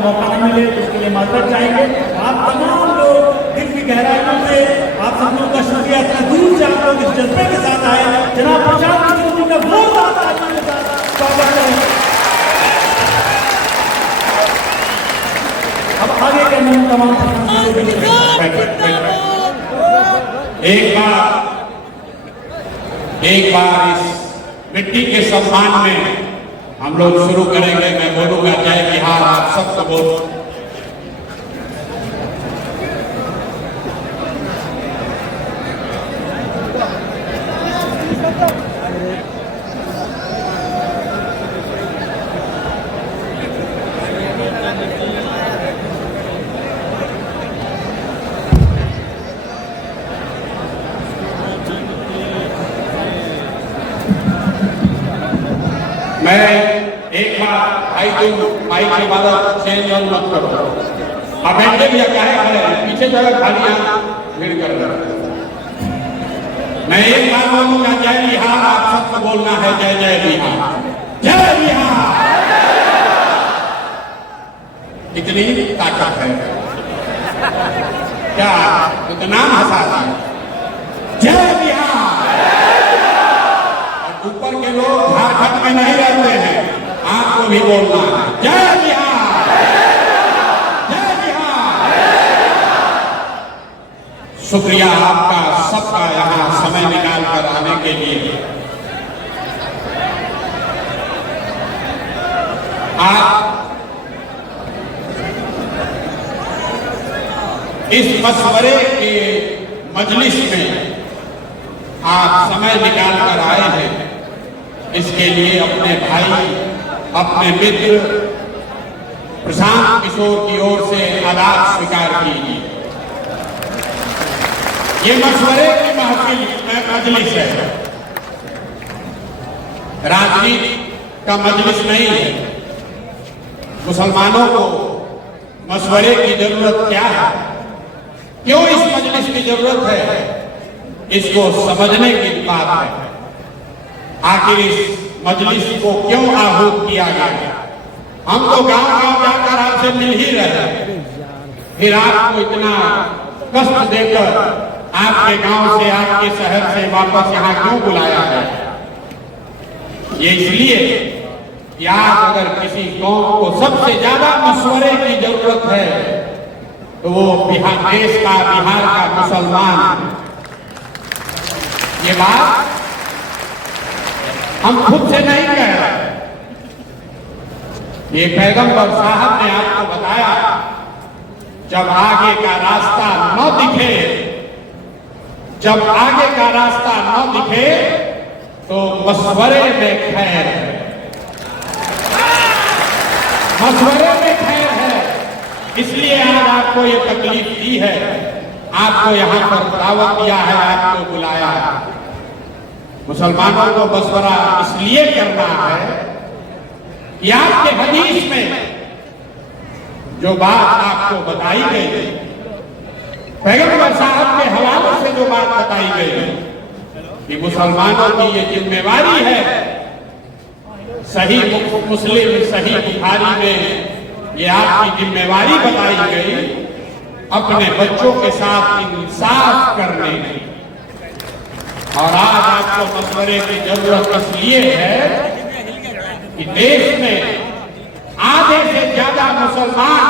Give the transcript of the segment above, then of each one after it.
मौका नहीं मिले उसके लिए माजरत चाहेंगे। आप तमाम लोग दिल की गहराइयों से आप सब लोगों का शुक्रिया, इतना दूर से आप लोग इस जज्बे के साथ आए। जनाब प्रशांत किशोर जी का जोरदार तालियों के साथ स्वागत है। अब आगे के नाम तमाम एक बार इस मिट्टी के सम्मान में हम लोग शुरू करेंगे। मैं बोलूंगा जय बिहार, आप सबको बोलो। मैं एक बार भाई तुम माइक की बात चेंज ऑन मत करो। अब बैठे भी क्या है पीछे जगह खाली भीड़ कर रहे। मैं एक बार बोलूंगा जय बिहार, आप सबको बोलना है जय जय बिहार, जय बिहार। कितनी ताकत है, क्या इतना हंसा जय बिहार। ऊपर के लोग झारखंड में नहीं रहते हैं, आपको भी बोलना है जय बिहार, जय बिहार। शुक्रिया आपका सबका यहाँ समय निकाल कर आने के लिए। आप इस मशवरे के मजलिस में आप समय निकाल कर आए हैं, इसके लिए अपने भाई, अपने मित्र प्रशांत किशोर की ओर से आदाब स्वीकार कीजिए। ये मशवरे की महफिल मजलिस है, राजनीति का मजलिस नहीं है। मुसलमानों को मशवरे की जरूरत क्या है, क्यों इस मजलिस की जरूरत है, इसको समझने की बात है। आखिर इस मजलिस को क्यों आहूत किया गया? हम तो गांव गांव जाकर आपसे मिल ही रहे, फिर आपको इतना कष्ट देकर आपके गांव से, आपके शहर से वापस यहाँ क्यों बुलाया है? ये इसलिए कि आज अगर किसी कौम को सबसे ज्यादा मशवरे की जरूरत है तो वो बिहार, देश का, बिहार का मुसलमान। ये बात हम खुद से नहीं कह रहे, ये पैगंबर साहब ने आपको बताया, जब आगे का रास्ता न दिखे, जब आगे का रास्ता न दिखे तो मशवरे में खैर है, मशवरे में खैर है। इसलिए आज आपको ये तकलीफ दी है, आपको यहाँ पर दावत दिया है, आपको बुलाया है। मुसलमानों को मशवरा इसलिए करना है कि आपके हदीस में जो बात आपको बताई गई, पैगंबर साहब के हवाले से जो बात बताई गई कि मुसलमानों की ये जिम्मेवारी है, सही मुस्लिम, सही बुखारी में ये आपकी जिम्मेवारी बताई गई, अपने बच्चों के साथ इंसाफ करने की। और आज आपको मशवरे की जरूरत इसलिए है कि देश में आधे से ज्यादा मुसलमान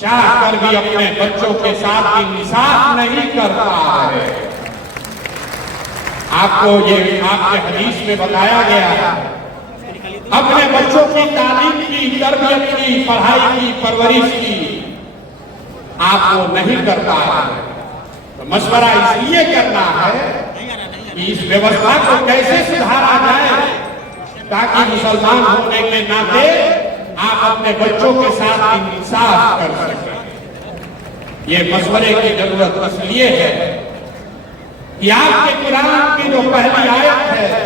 चाहकर भी अपने बच्चों के साथ इंसाफ नहीं कर पा रहे। आपको ये आपके हदीस में बताया गया है, अपने बच्चों की तालीम की, तरबियत की, पढ़ाई की, परवरिश की आप वो नहीं कर पा रहे। तो मशवरा इसलिए करना है कि इस व्यवस्था को कैसे सुधारा जाए ताकि मुसलमान होने के नाते आप अपने बच्चों के साथ इंसाफ कर सकें। ये मशवरे की जरूरत इसलिए है कि आपके कुरान की जो पहली आयत है,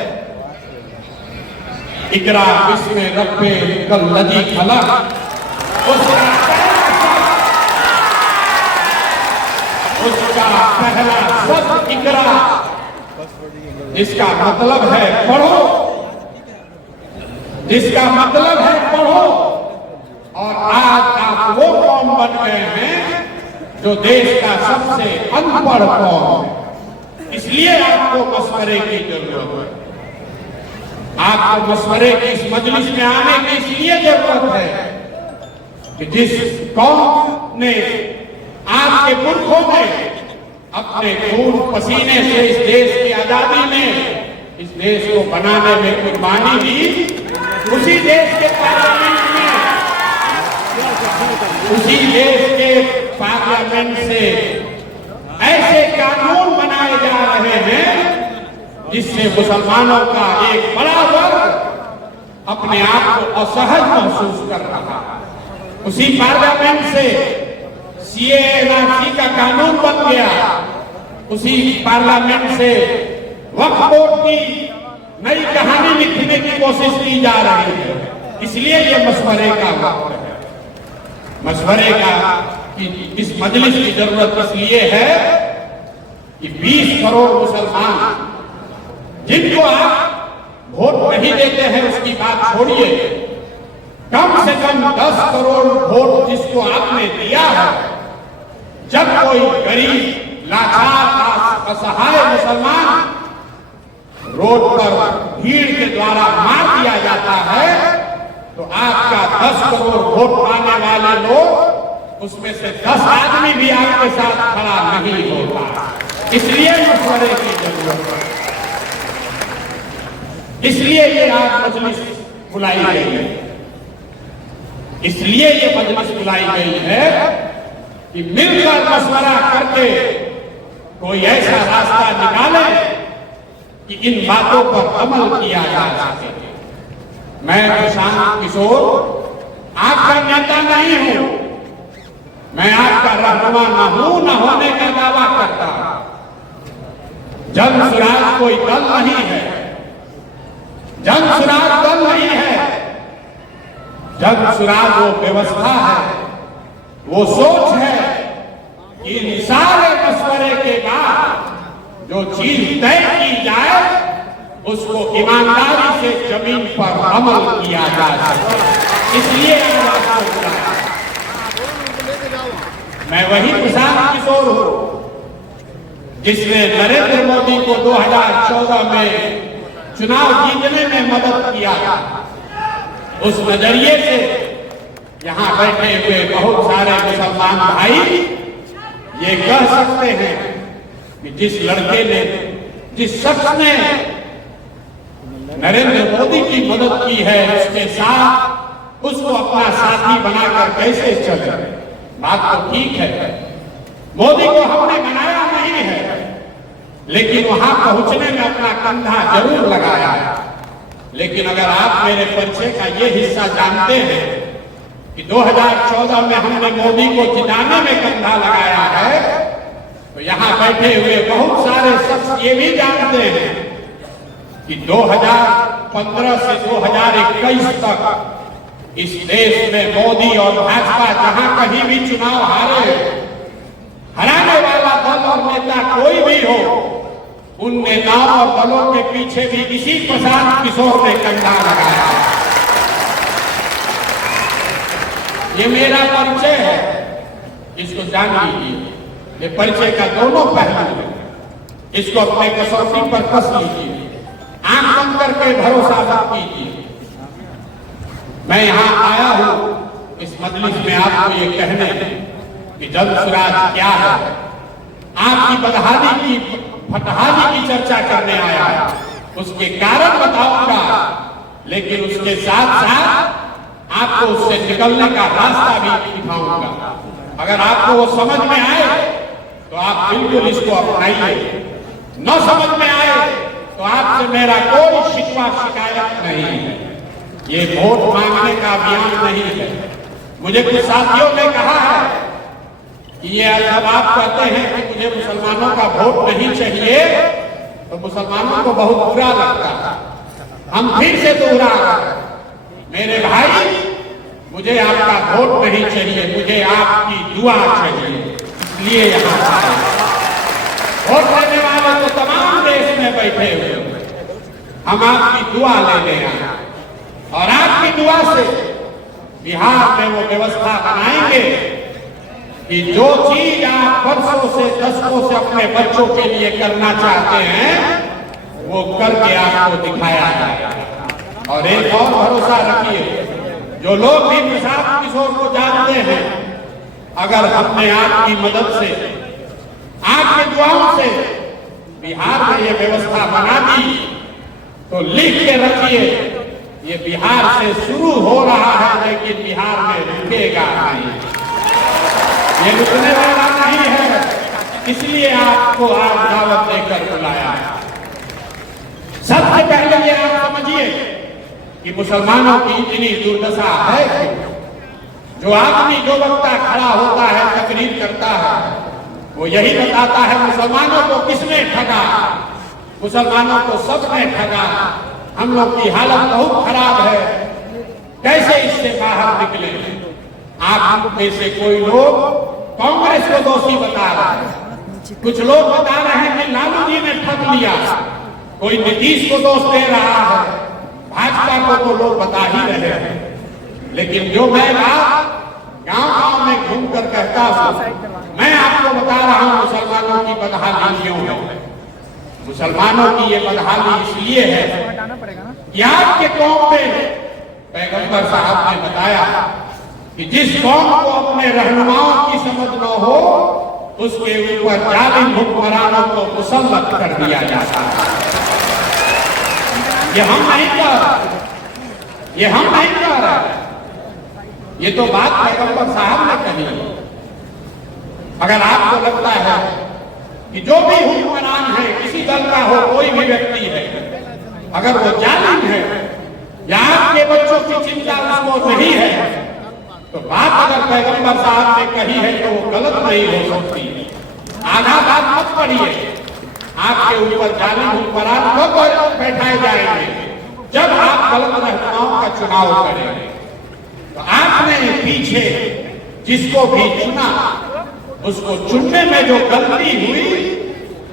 इकरा बिस्मि रब्बिकल लज़ी खलक़, उसका पहला शब्द इकरा, जिसका मतलब है पढ़ो, जिसका मतलब है पढ़ो। और आज बन गए हैं जो देश का सबसे अनपढ़ कौम है। इसलिए आपको मशवरे की जरूरत है। आपको मशवरे की इस मजलिस में आने की इसलिए जरूरत है कि जिस कौम ने, आपके पुरखों ने अपने खून पसीने से इस देश की आजादी में, इस देश को बनाने में कुर्बानी दी, उसी देश के पार्लियामेंट में, उसी देश के पार्लियामेंट से ऐसे कानून बनाए जा रहे हैं जिससे मुसलमानों का एक बड़ा वर्ग अपने आप को असहज महसूस कर रहा है। उसी पार्लियामेंट से CA/NRC का कानून बन गया। उसी पार्लियामेंट से वक्फ बोर्ड की नई कहानी लिखने की कोशिश की जा रही है। इसलिए ये मशवरे का वक्त है। मशवरे का कि इस मजलिस की जरूरत इसलिए है कि 20 करोड़ मुसलमान जिनको आप वोट नहीं देते हैं उसकी बात छोड़िए, कम से कम 10 करोड़ वोट जिसको आपने दिया है, जब कोई गरीब लाचार असहाय मुसलमान रोड पर भीड़ के द्वारा मार दिया जाता है तो आपका 10 करोड़ वोट पाने वाले लोग उसमें से 10 आदमी भी आपके साथ खड़ा नहीं होता। इसलिए मशवरे की जरूरत है। इसलिए ये आज मजलिस बुलाई गई है। इसलिए ये मजलिस बुलाई गई है कि मिलकर मशवरा करके कोई ऐसा रास्ता निकाले कि इन बातों पर अमल किया जा सके। मैं प्रशांत किशोर आपका नेता नहीं हूं, मैं आपका रहनुमा न हूं, न होने का दावा करता। जन सुराज कोई दल नहीं है, जन सुराज दल नहीं है। जन सुराज वो व्यवस्था है, वो सोच है कि इन सारे मशवरे के बाद जो चीज तय की जाए उसको ईमानदारी से जमीन पर अमल किया जा सके। इसलिए मैं वही प्रशांत किशोर हूं जिसने नरेंद्र मोदी को 2014 में चुनाव जीतने में मदद किया। उस नजरिए से यहां बैठे हुए बहुत सारे मुसलमान भाई ये कह सकते हैं कि जिस लड़के ने, जिस शख्स ने नरेंद्र मोदी की मदद की है उसके साथ उसको अपना साथी बनाकर कैसे चले। बात तो ठीक है, मोदी को हमने बनाया नहीं है, लेकिन वहां पहुंचने में अपना कंधा जरूर लगाया है। लेकिन अगर आप मेरे परिचय का ये हिस्सा जानते हैं कि 2014 में हमने मोदी को जिताने में कंधा लगाया है, तो यहां बैठे हुए बहुत सारे शख्स ये भी जानते हैं कि 2015 से 2021 तक इस देश में मोदी और भाजपा जहां कहीं भी चुनाव हारे, हराने वाला दल और नेता कोई भी हो, उन नेताओं और दलों के पीछे भी इसी प्रशांत किशोर ने कंधा लगाया। ये मेरा परिचय है, इसको जान लीजिए। ये परिचय का दोनों पहलू है, इसको अपने कसौटी पर कस लीजिए, आंख बंद करके भरोसा मत कीजिए। मैं यहां आया हूं इस मजलिस में आपको ये कहने कि जन सुराज क्या है, आपकी बदहाली की फटहाली की चर्चा करने आया। उसके कारण बताऊंगा, लेकिन उसके साथ साथ आपको उससे निकलने का रास्ता भी दिखाऊंगा। अगर आपको वो समझ में आए तो आप बिल्कुल इसको अपनाइए, न समझ में आए तो आपसे मेरा कोई शिकवा शिकायत नहीं है। ये वोट मांगने का अभियान नहीं है। मुझे कुछ साथियों ने कहा है कि ये जब आप कहते हैं कि मुझे मुसलमानों का वोट नहीं चाहिए तो मुसलमानों को बहुत बुरा लगता है। हम फिर से दोहरा रहे हैं, मेरे भाई, मुझे आपका वोट नहीं चाहिए, मुझे आपकी दुआ चाहिए। इसलिए यहाँ वोट देने वाले तो तमाम देश में बैठे हुए, हम आपकी दुआ लेने आए और आपकी दुआ से बिहार में वो व्यवस्था बनाएंगे कि जो चीज आप वर्षों से दशकों से अपने बच्चों के लिए करना चाहते हैं वो करके आपको दिखाया जाएगा। और एक और भरोसा रखिए, जो लोग भी प्रशांत किशोर को जानते हैं, अगर हमने आपकी मदद से, आपके दुआओं से बिहार में ये व्यवस्था बना दी तो लिख के रखिए, ये बिहार से शुरू हो रहा है लेकिन बिहार में रुकेगा नहीं, ये रुकने वाला नहीं है। इसलिए आपको आज दावत देकर बुलाया। सबसे पहले ये आप समझिए कि मुसलमानों की इतनी दुर्दशा है क्यों? जो आदमी जो वक्ता खड़ा होता है, तकरीर करता है, वो यही बताता है मुसलमानों को किसने ठगा, मुसलमानों को सबने ठगा, हम लोग की हालत बहुत खराब है, कैसे इससे बाहर निकले। आप में से कोई लोग कांग्रेस को दोषी बता रहे हैं, कुछ लोग बता रहे हैं कि लालू जी ने ठग लिया, कोई नीतीश को दोष दे रहा है, भाजपा को तो लोग बता ही रहे हैं। लेकिन जो मैं बात गांव-गांव में घूमकर कहता हूं, मैं आपको बता रहा हूं मुसलमानों की बदहाली क्यों है। मुसलमानों की ये बदहाली इसलिए है कि आपके कौम में पैगंबर साहब ने बताया कि जिस कौम को अपने रहनुमाओं की समझ न हो उसके ऊपर जालिम हुक्मरानों को मुसल्लत कर दिया जाता है। ये हम नहीं कह रहे, ये हम नहीं कह रहे, ये तो बात पैगंबर साहब ने कही। अगर आपको लगता है कि जो भी हुक्मरान है, किसी दल का हो, कोई भी व्यक्ति है, अगर वो जालिम है या आपके बच्चों की चिंता उसको नहीं है, तो बात अगर पैगंबर साहब ने कही है तो वो गलत नहीं हो सकती। आधा बात मत पढ़िए, आपके ऊपर जालिम हुक्मरान कब बैठाए जाएंगे जब आप गलत रहनुमाओं का चुनाव करेंगे। तो आपने पीछे जिसको भी चुना, उसको चुनने में जो गलती हुई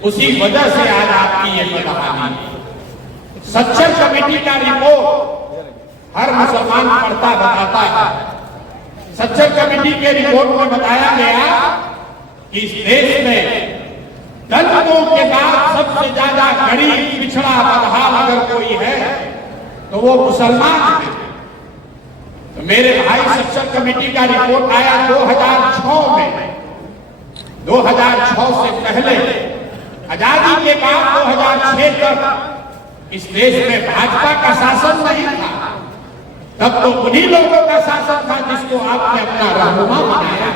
उसी वजह से आज आपकी ये बदहाली। सच्चर कमेटी का रिपोर्ट हर मुसलमान पढ़ता बताता है। सच्चर कमेटी के रिपोर्ट में बताया गया कि इस देश में दलितों के बाद सबसे ज्यादा गरीब, पिछड़ा, बदहाल अगर कोई है तो वो मुसलमान है। तो मेरे भाई, सच्चर कमेटी का रिपोर्ट आया 2006 में। 2006 से पहले, आजादी के बाद 2006 तक इस देश में भाजपा का शासन नहीं था। तब तो उन्हीं लोगों का शासन था जिसको आपने अपना रहनुमा बनाया।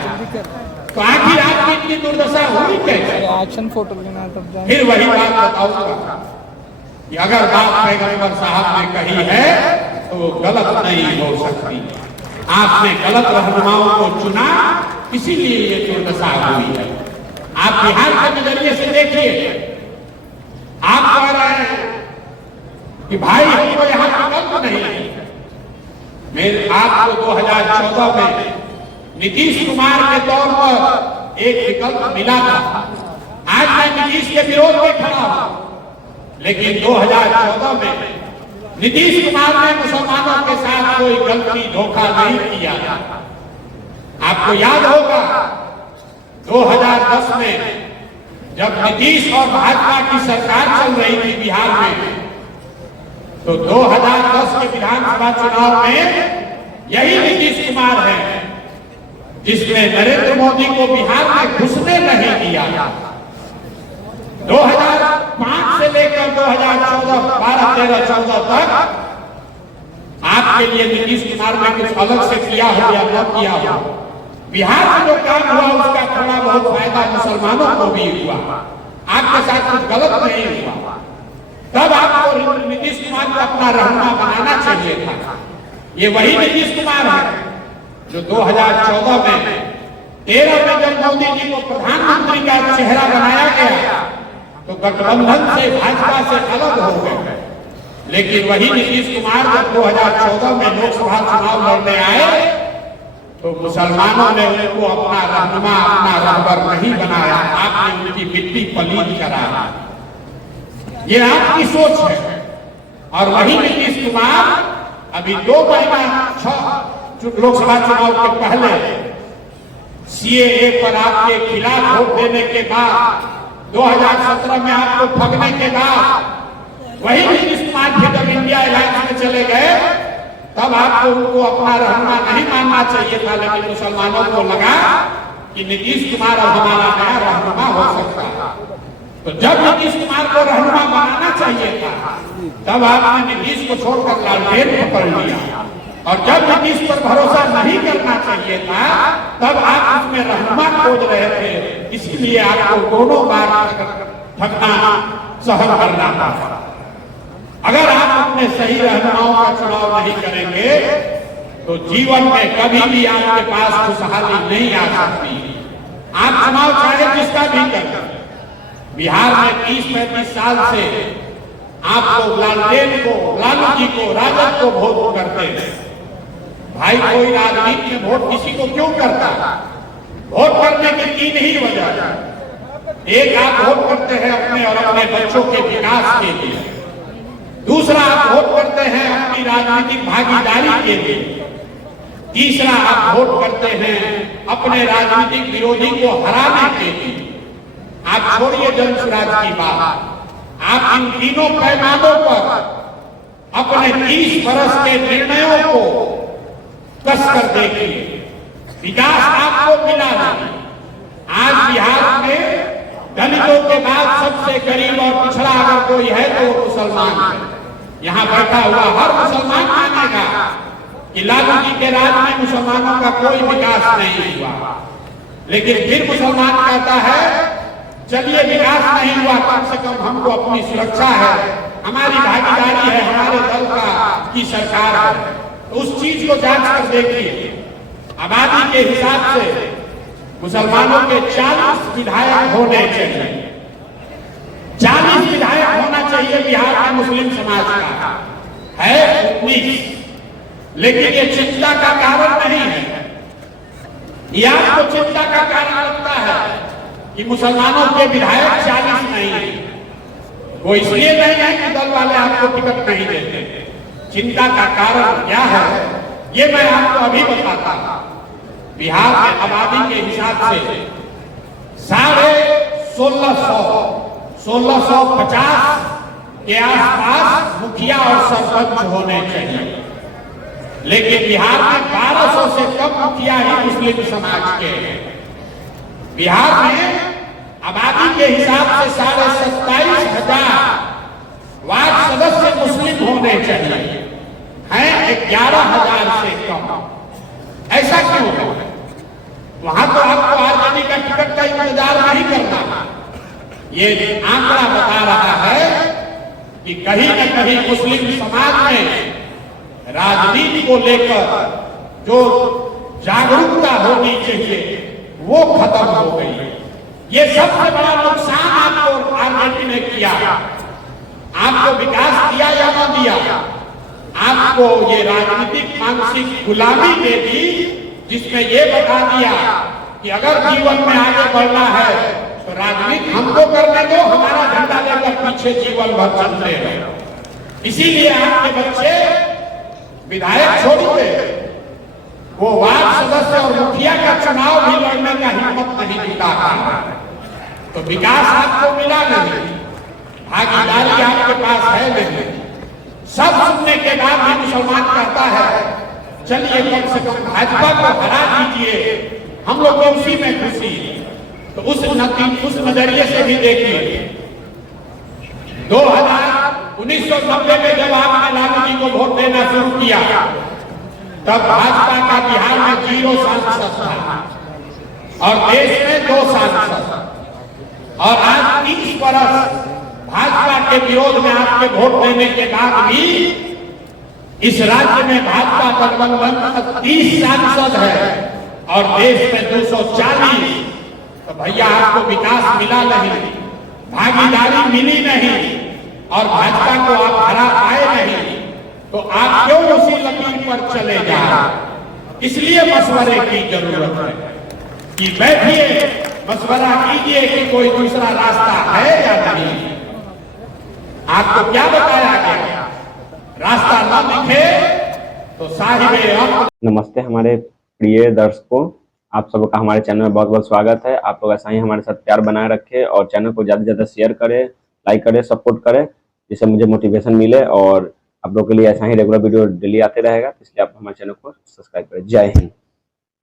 तो आखिर आपकी इतनी दुर्दशा हुई कैसे? एक्शन फोटो लेना तब जाए। फिर वही बात बताऊंगा कि अगर बात पैगंबर साहब ने कही है तो वो गलत नहीं हो सकती। आपने गलत रहनुमाओं को चुना, इसीलिए ये दुर्दशा हुई है। आप बिहार के नजरिए से देखिए, आप कह रहे हैं कि भाई हमको यहाँ विकल्प नहीं है। मेरे आपको 2014 में नीतीश कुमार के तौर पर एक विकल्प मिला था। आज मैं नीतीश के विरोध में खड़ा हूं, लेकिन 2014 में नीतीश कुमार ने मुसलमानों के साथ कोई गलती, धोखा नहीं किया। आपको याद होगा 2010 में जब नीतीश और भाजपा की सरकार चल रही थी बिहार में, तो 2010 के विधानसभा चुनाव में यही नीतीश कुमार है जिसने नरेंद्र मोदी को बिहार में घुसने नहीं दिया। 2005 से लेकर 2014, 12, 13, 14 तक आपके लिए नीतीश कुमार ने कुछ अलग से किया हो या न किया हो, बिहार में जो काम हुआ उसका थोड़ा बहुत फायदा मुसलमानों को भी हुआ। आपके साथ कुछ गलत नहीं हुआ। तब आपको नीतीश कुमार को अपना रहनुमा बनाना चाहिए था। ये वही नीतीश कुमार है जो 2014 में 13 में जब मोदी जी को प्रधानमंत्री का चेहरा बनाया गया तो गठबंधन से, भाजपा से अलग हो गए। लेकिन वही नीतीश कुमार जब 2014 में लोकसभा चुनाव लड़ने आए तो मुसलमानों ने उनको अपना रहनुमा, अपना रहबर नहीं बनाया। आपने उनकी मिट्टी पलीत कराया। ये आपकी सोच है। और वही नीतीश कुमार अभी 2 महीना, 6 लोकसभा चुनाव के पहले सीएए पर आपके खिलाफ वोट देने के बाद 2017 में आपको ठगने के बाद वही नीतीश कुमार फिर जब इंडिया अलायंस में चले गए तब आपको उनको अपना रहनुमा नहीं मानना चाहिए था, लेकिन मुसलमानों को लगा कि नीतीश कुमार अब हमारा नया रहनुमा हो सकता है। तो जब नीतीश कुमार को रहनुमा बनाना चाहिए था तब आपने नीतीश को छोड़कर लालटेन पकड़ लिया, और जब नीतीश पर भरोसा नहीं करना चाहिए था तब आप उसमें रहनुमा खोज रहे थे। इसलिए आपको दोनों बार ठगना सहन करना पड़ा। अगर आप अपने सही रहनुमाओं का चुनाव नहीं करेंगे तो जीवन में कभी भी आपके पास खुशहाली नहीं आ सकती। आप चुनाव चाहे जिसका भी करें, बिहार में 30-35 साल से आपको लालटेन को, लालू जी को, राजद को वोट करते हैं। भाई कोई राजनीति में वोट किसी को क्यों करता? वोट करने की 3 ही वजह। एक, आप वोट करते हैं अपने और अपने बच्चों के विकास के लिए। दूसरा, आप वोट करते हैं अपनी राजनीतिक भागीदारी के लिए। तीसरा, आप वोट करते हैं अपने राजनीतिक विरोधी को हराने के लिए। आप छोड़िए जन स्वराज की बात, आप इन तीनों पैमानों पर अपने 30 वर्ष के निर्णयों को कसकर देखिए। विकास आपको मिला नहीं। आज बिहार में दलितों के बाद सबसे गरीब और पिछड़ा अगर कोई है तो मुसलमान है। यहाँ बैठा हुआ हर मुसलमान मानेगा कि लालू जी के राज में मुसलमानों का कोई विकास नहीं हुआ, लेकिन फिर मुसलमान कहता है चलिए विकास नहीं हुआ, कम से कम हमको अपनी सुरक्षा है, हमारी भागीदारी है, हमारे दल का की सरकार है। तो उस चीज को जांच कर देखिए। आबादी के हिसाब से मुसलमानों के 40 विधायक होने चाहिए। 40 विधायक होना चाहिए बिहार के मुस्लिम समाज का, है 19। लेकिन ये चिंता का कारण नहीं है। यह आपको चिंता का कारण लगता है कि मुसलमानों के विधायक 40 नहीं है। वो इसलिए नहीं है कि दल वाले आपको टिकट नहीं देते। चिंता का कारण क्या है ये मैं आपको अभी बताता हूं। बिहार में आबादी के हिसाब से 1650 के आसपास मुखिया और सरपंच होने चाहिए, लेकिन बिहार में 1200 से कम मुखिया ही मुस्लिम समाज के हैं। बिहार में आबादी के हिसाब से 27,500 वार्ड सदस्य मुस्लिम होने चाहिए, हैं 11,000 से कम। ऐसा क्यों है? वहां तो आपको आरजेडी का टिकट का इंतजार नहीं करना। ये आंकड़ा बता रहा है कि कहीं न कहीं मुस्लिम समाज में राजनीति को लेकर जो जागरूकता होनी चाहिए वो खत्म हो गई। ये सबसे बड़ा नुकसान आपको आरजेडी ने किया। आपको विकास दिया या न दिया, आपको ये राजनीतिक मानसिक गुलामी दे दी, जिसमें ये बता दिया कि अगर जीवन में आगे बढ़ना है तो राजनीति हमको करने दो, हमारा झंडा लेकर पीछे जीवन भर चलते रहो। इसीलिए आपके बच्चे विधायक छोड़िए, वो वार्ड सदस्य और मुखिया का चुनाव भी लड़ने का हिम्मत नहीं दिखाता। तो विकास आपको मिला नहीं, भागीदारी आपके पास है नहीं। सब सुनने के बाद भी मुसलमान कहता है चलिए कम से कम भाजपा को हरा दीजिए, हम लोग को उसी में खुशी। तो उस नजरिए से भी देखिए 1990 में जब आपने लालू जी को वोट देना शुरू किया तब भाजपा का बिहार में 0 सांसद था और देश में 2 सांसद, और आज 30 वर्ष भाजपा के विरोध में आपके वोट देने के बाद भी इस राज्य में भाजपा गठबंधन 30 सांसद है और देश में 240। तो भैया आपको विकास मिला नहीं, भागीदारी मिली नहीं और भाजपा को आप हरा पाए नहीं, तो आप क्यों उसी लकीर पर चले जा रहे? इसलिए मशवरे की जरूरत है कि बैठिए, मशवरा कीजिए कि कोई दूसरा रास्ता है या नहीं। आपको क्या बताया गया? रास्ता न दिखे तो साहिबे। नमस्ते हमारे प्रिय दर्शकों, आप सबका हमारे चैनल में बहुत बहुत स्वागत है। आप लोग ऐसा ही हमारे साथ प्यार बनाए रखें और चैनल को ज़्यादा से ज़्यादा शेयर करें, लाइक करें, सपोर्ट करें, जिससे मुझे मोटिवेशन मिले और आप लोग के लिए ऐसा ही रेगुलर वीडियो डेली आते रहेगा। इसलिए आप हमारे चैनल को सब्सक्राइब करें। जय हिंद।